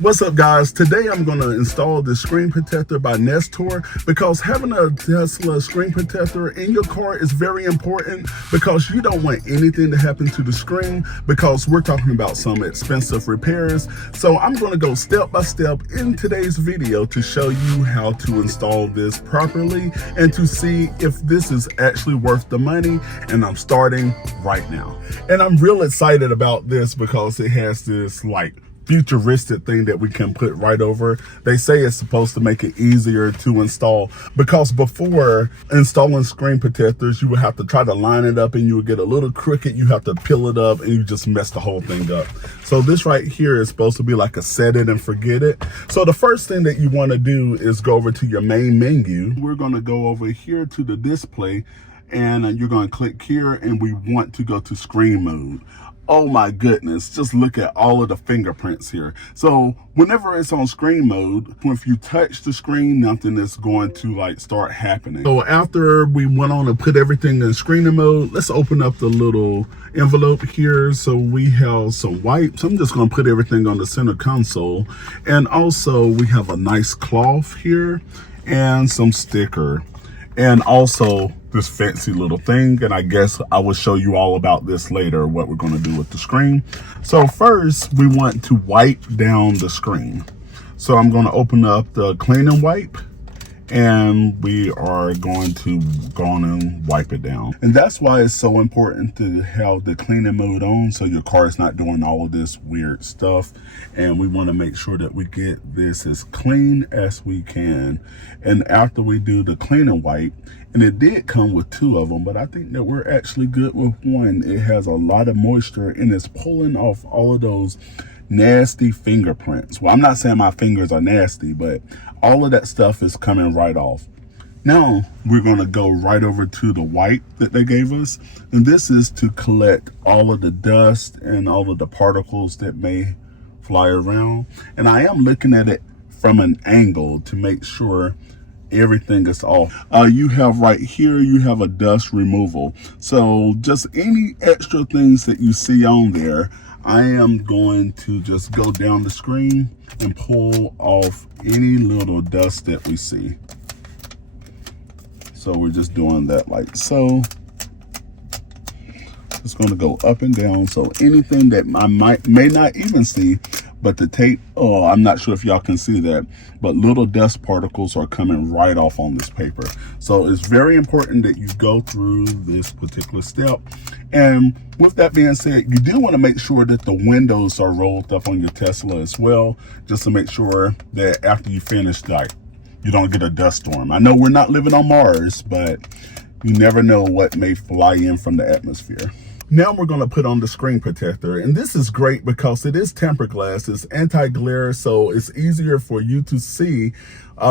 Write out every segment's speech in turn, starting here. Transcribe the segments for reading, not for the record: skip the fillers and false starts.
What's up, guys? Today I'm going to install this screen protector by Nestor, because having a Tesla screen protector in your car is very important, because you don't want anything to happen to the screen, because we're talking about some expensive repairs. So I'm going to go step by step in today's video to show you how to install this properly and to see if this is actually worth the money. And I'm starting right now. And I'm real excited about this because it has this futuristic thing that we can put right over. They say it's supposed to make it easier to install, because before installing screen protectors, you would have to try to line it up and you would get a little crooked. You have to peel it up and you just mess the whole thing up. So this right here is supposed to be like a set it and forget it. So the first thing that you want to do is go over to your main menu. We're going to go over here to the display, and you're going to click here, and we want to go to screen mode. Oh my goodness, just look at all of the fingerprints here. So whenever it's on screen mode, if you touch the screen, nothing is going to start happening. So after we went on and put everything in screening mode, let's open up the little envelope here. So we have some wipes. I'm just going to put everything on the center console. And also we have a nice cloth here and some sticker. And also this fancy little thing, and I guess I will show you all about this later, what we're going to do with the screen. So first we want to wipe down the screen. So I'm going to open up the clean and wipe, and we are going to go on and wipe it down. And that's why it's so important to have the cleaning mode on, so your car is not doing all of this weird stuff. And we want to make sure that we get this as clean as we can. And after we do the clean and wipe, and it did come with 2 of them, but I think that we're actually good with 1. It has a lot of moisture and it's pulling off all of those nasty fingerprints. Well, I'm not saying my fingers are nasty, but all of that stuff is coming right off. Now we're going to go right over to the wipe that they gave us, and this is to collect all of the dust and all of the particles that may fly around. And I am looking at it from an angle to make sure everything is off. You have right here, you have a dust removal. So just any extra things that you see on there, I am going to just go down the screen and pull off any little dust that we see. So we're just doing that like so. It's going to go up and down. So anything that I may not even see, but the tape, oh, I'm not sure if y'all can see that, but little dust particles are coming right off on this paper. So it's very important that you go through this particular step. And with that being said, you do want to make sure that the windows are rolled up on your Tesla as well, just to make sure that after you finish, you don't get a dust storm. I know we're not living on Mars, but you never know what may fly in from the atmosphere. Now we're going to put on the screen protector, and this is great because it is tempered glass. It's anti-glare, so it's easier for you to see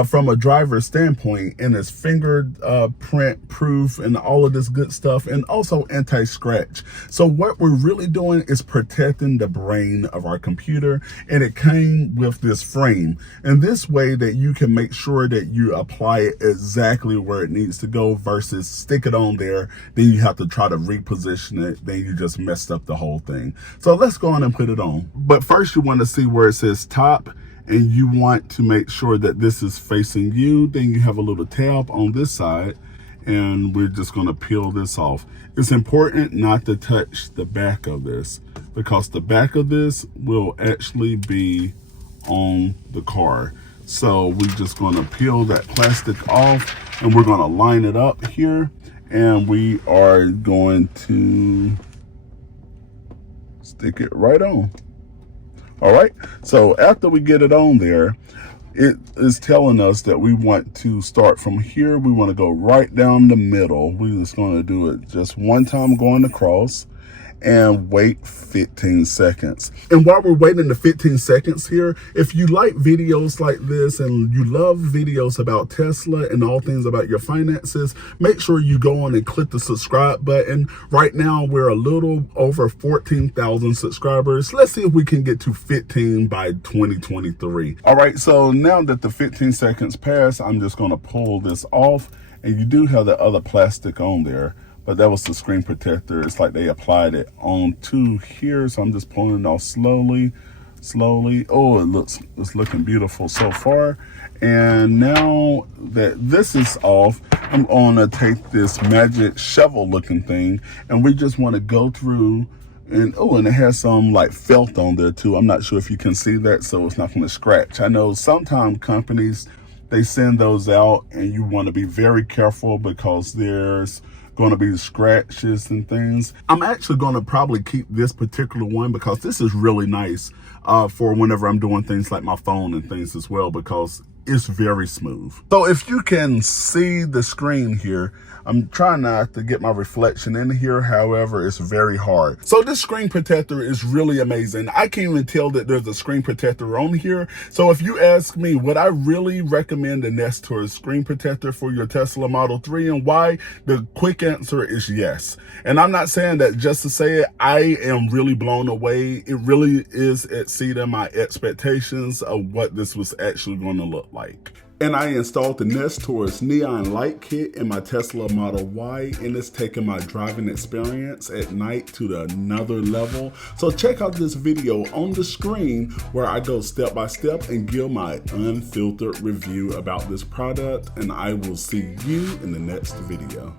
from a driver's standpoint, and it's fingerprint proof and all of this good stuff, and also anti-scratch. So what we're really doing is protecting the brain of our computer, and it came with this frame. And this way that you can make sure that you apply it exactly where it needs to go, versus stick it on there, then you have to try to reposition it, then you just messed up the whole thing. So let's go on and put it on. But first you want to see where it says top, and you want to make sure that this is facing you. Then you have a little tab on this side, and we're just going to peel this off. It's important not to touch the back of this, because the back of this will actually be on the car. So we're just going to peel that plastic off, and we're going to line it up here, and we are going to stick it right on. All right, so after we get it on there, it is telling us that we want to start from here. We want to go right down the middle. We're just going to do it just one time going across, and wait 15 seconds. And while we're waiting the 15 seconds here, if you like videos like this and you love videos about Tesla and all things about your finances, make sure you go on and click the subscribe button. Right now, we're a little over 14,000 subscribers. Let's see if we can get to 15 by 2023. All right, so now that the 15 seconds pass, I'm just going to pull this off, and you do have the other plastic on there. but that was the screen protector. It's like they applied it onto here, so I'm just pulling it off slowly. slowly. Oh, it's looking beautiful so far. And now that this is off, I'm gonna take this magic shovel looking thing, and we just want to go through. And and it has some like felt on there too. I'm not sure if you can see that, so it's not going to scratch. I know sometimes companies, they send those out and you want to be very careful because there's going to be scratches and things. I'm actually going to probably keep this particular one because this is really nice for whenever I'm doing things like my phone and things as well, because it's very smooth. So if you can see the screen here, I'm trying not to get my reflection in here. However, it's very hard. So this screen protector is really amazing. I can't even tell that there's a screen protector on here. So if you ask me, would I really recommend the Nestor screen protector for your Tesla Model 3 and why? The quick answer is yes. And I'm not saying that just to say it. I am really blown away. It really is exceeding my expectations of what this was actually going to look like. And I installed the Nestor's neon light kit in my Tesla Model Y, and it's taken my driving experience at night to another level. So check out this video on the screen where I go step by step and give my unfiltered review about this product, and I will see you in the next video.